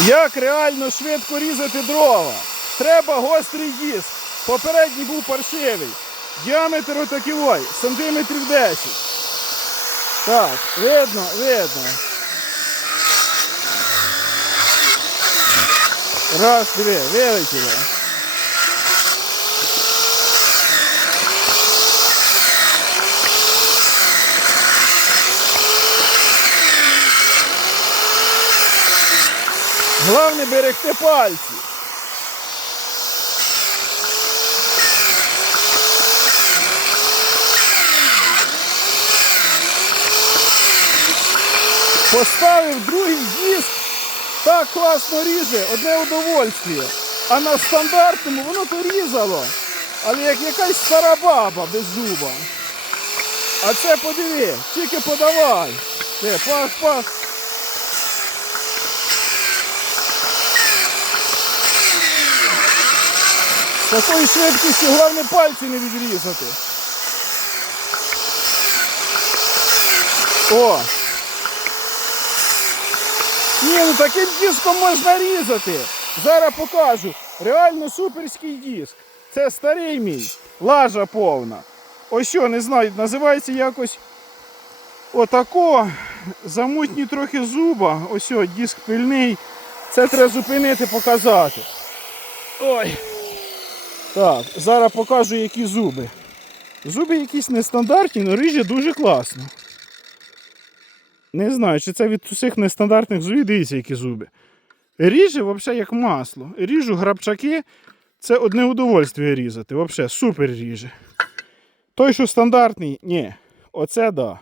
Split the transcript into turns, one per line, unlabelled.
Як реально швидко різати дрова? Треба гострий диск. Попередній був паршивий. Діаметр отакий ой, сантиметрів 10. Так, видно, видно. Раз, дві, вилетіло. Головне берегти пальці. Поставив другий диск, так класно ріже, одне удовольствие. А на стандартному воно то різало. Але як якась стара баба без зуба. А це подиви, тільки подавай. Те, пах. Швидкістю головне пальці не відрізати. О! Ні, ну таким диском можна різати. Зараз покажу. Реально суперський диск. Це старий мій. Лажа повна. Ось що, не знаю, називається якось отако. Замутні трохи зуба. Ось о, диск пильний. Це треба зупинити, показати. Ой. Так, зараз покажу, які зуби. Зуби якісь нестандартні, але ріже дуже класно. Не знаю, чи це від усіх нестандартних зубів, дивіться, які зуби. Ріже взагалі як масло. Ріжу грабчаки, це одне удовольствие різати. Взагалі супер ріже. Той, що стандартний, ні. Оце да.